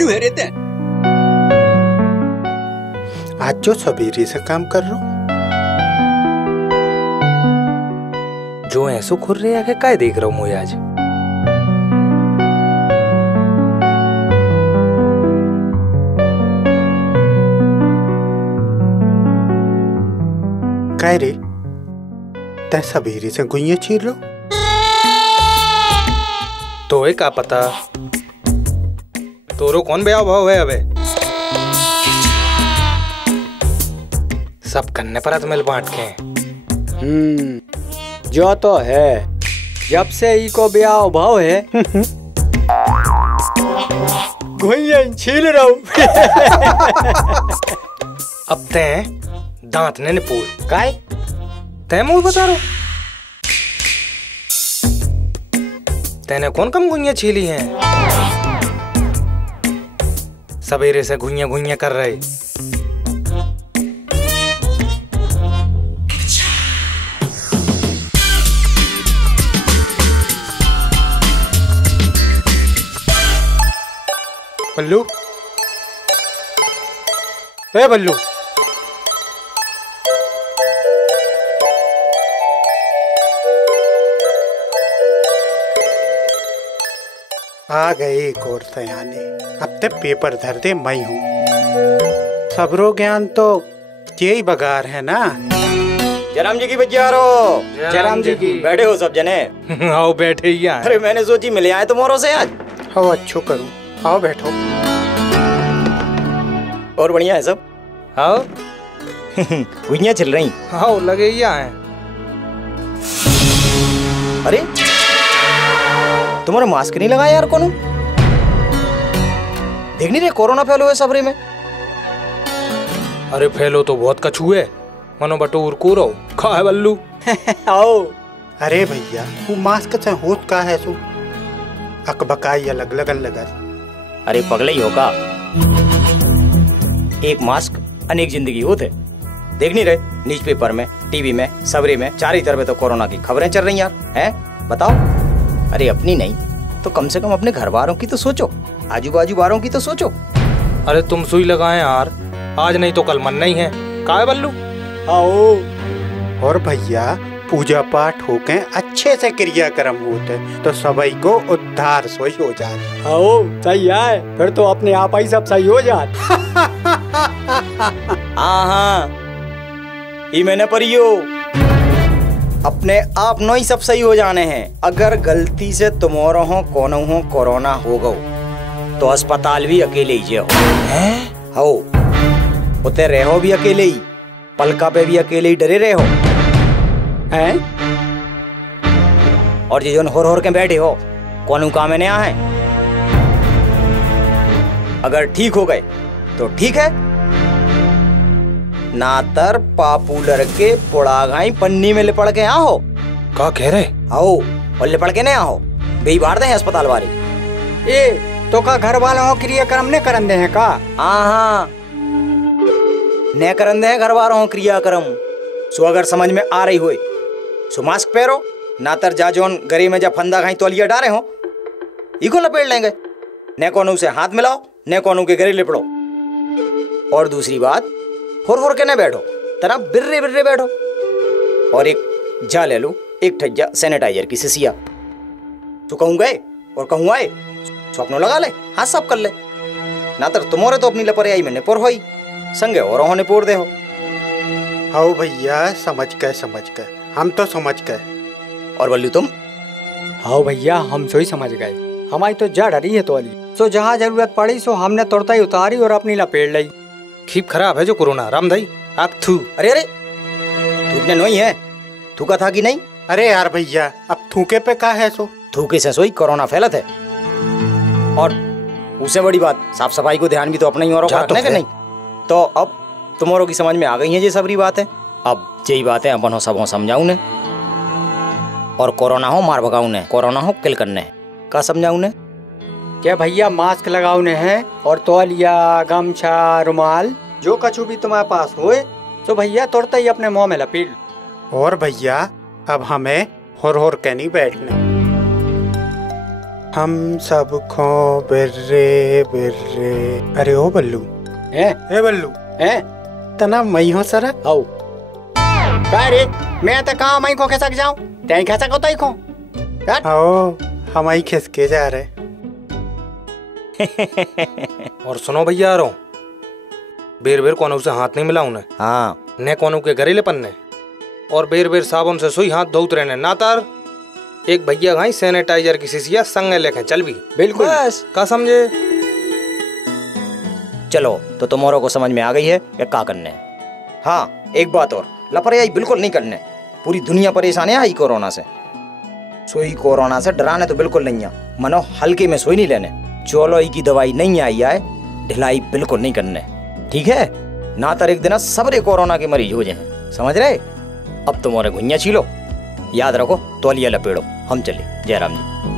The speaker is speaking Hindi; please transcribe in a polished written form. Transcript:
चालू है रहते हैं। आज जो सवेरे से काम कर रहा हूँ, जो ऐसो खुर रहे आके काय देख रहा हूँ मुझे आज। काय रे तै सवेरे से गुइया चीर रहा? तो है का पता तोरो कौन ब्याह भाव है अबे। सब कन्ने पर मिल बांट के। जो तो है जब से ई को ब्याह भाव है गुइया छील रहा हूँ। अब ते दांत ने पूर काय तै मुझे बता रहा तेने कौन कम गुइया छीली हैं। सवेरे से गुइया गुइया कर रहे। बल्लू ए बल्लू आ गए एक और सयाने। अब तक पेपर धर दे मैं हूँ। सबरो ज्ञान तो यही बगार है ना। जयराम जी की बच्चियारो। जयराम जी की। बैठे हो सब जने? आओ बैठे ही हैं। अरे मैंने सोची मिले आए तुम्हारों से आज। आओ अच्छो करूँ, आओ बैठो। और बढ़िया है सब? आओ गुइयां चल रही। आओ लगे ही हैं। अरे तुम्हारा मास्क नहीं लगाया यार कोनो? देख नहीं रहे कोरोना फैलो है सबरे में। अरे फैलो तो बहुत कछू है। मनो बटोर को रहो खा है बल्लू। आओ। अरे भैया वो मास्क से होत का है सो अकबकाई अलग लगन लगा। अरे पगले ही होगा। एक मास्क अनेक जिंदगी होते। देख नहीं रहे न्यूज़पेपर में, टीवी में, सबरे में चारों तरफ तो कोरोना की खबरें चल रही यार। हैं बताओ। अरे अपनी नहीं तो कम से कम अपने घर वालों की तो सोचो, आजू बाजू वालों की तो सोचो। अरे तुम सुई लगाए यार, आज नहीं तो कल मन नहीं है। का है बल्लू? आओ। और भैया पूजा पाठ होके अच्छे से क्रियाक्रम होते तो सभी को उद्धार सोई हो जाए। आओ सही है, फिर तो अपने आप ही सब सही हो जाए। हाँ ये मैंने परियो अपने आप नो ही सब सही हो जाने हैं। अगर गलती से तुम्हारा हो कोनो हो कोरोना हो गो तो अस्पताल भी अकेले ही जाओ। हो उते रहो भी अकेले ही, पलका पे भी अकेले ही डरे रहे हो हैं। और जो होर के बैठे हो कौन काम में है। अगर ठीक हो गए तो ठीक है, नातर पापू लड़के पुड़ा घाई पन्नी में लिपड़ के आओ। का कह रहे? आओ और लिपड़ के नहीं आओ, बेई बार दे अस्पताल वाले। ए तो का घर वालों क्रियाक्रम ने करन दे हैं का? हाँ ने करन दे हैं घर वालों क्रियाक्रम। सो अगर समझ में आ रही हो सो मास्क पहनो, नातर जा जोन गरी में जब फंदा खाई तौलिया डारे हो इको लपेट लेंगे। ने कोनू से हाथ मिलाओ, ने कोनू के गरी लिपड़ो। और दूसरी बात होर के न बैठो, तरह बिर्रे बिर्रे बैठो। और एक जा ले लो, एक ठज्जा सैनिटाइजर की सिसिया। तो कहूँ गए और कहूँ आए स्वप्नों लगा ले, हाथ साफ कर ले। ना तर तुम्हारे तो अपनी लपरियाई में निपुर होई, संगे और होने पोर दे हो। आओ भैया समझ गए, हम तो समझ गए। और बल्लू तुम? हाँ भैया हम सो ही समझ गए। हमारी तो जड़ रही है तो अली, सो जहाँ जरूरत पड़ी सो हमने तुरंत ही उतारी और अपनी लपेट ली। खीप खराब है जो कोरोना राम भाई। आग थू। अरे थूकने नहीं है, थूका था कि नहीं? अरे यार भैया अब थूके पे का है सो? थूके से सोई कोरोना फैलत है। और उससे बड़ी बात साफ सफाई को ध्यान भी तो अपना ही और रखने के नहीं। तो अब तुम्हारों की समझ में आ गई है ये सबरी बात है। अब यही बात है अपन हो सब हो समझाऊ ने। और कोरोना हो मार भगाऊ ने, कोरोना हो किल करने का समझाऊ ने। क्या भैया मास्क लगाउने हैं और तौलिया गमछा रुमाल जो कछु भी तुम्हारे पास होए तो भैया तुरंत ही अपने मुंह में लपेट। और भैया अब हमें होर के नहीं बैठने। हम सब खो बिर्रे बिर्रे। अरे ओ बल्लू, ए बल्लू ए तना मई हो सर। आओ का रे, मैं तो कहाँ मई को खिसक जाऊं, तैं खिसक होता ही खो। आओ हम ही खिसके जा रहे। और सुनो भैया, आ रहा हूँ बेर बेर कोनों से हाथ नहीं मिला उन्हें। हाँ ने कोनों के घरेले पन्ने और बेर बेर साबुन से सुई हाथ धोते रहने ना तार। एक भैया घाई सैनिटाइजर की शीशिया संग लेके चल भी। बिल्कुल बस का समझे। चलो तो तुम्हारों को समझ में आ गई है कि क्या करने है। हाँ एक बात और, लापरवाही बिल्कुल नहीं करने। पूरी दुनिया परेशान है आई कोरोना से। सोई कोरोना से डराने तो बिल्कुल नहीं है, मनो हल्के में सोई नहीं लेने। चोलोई की दवाई नहीं आई है, ढिलाई बिल्कुल नहीं करने, ठीक है ना। तर एक दिन सबरे कोरोना के मरीज हो जाए, समझ रहे। अब तुम्हारे घुइयां छीलो, याद रखो तौलिया लपेड़ो। हम चले, जयराम जी।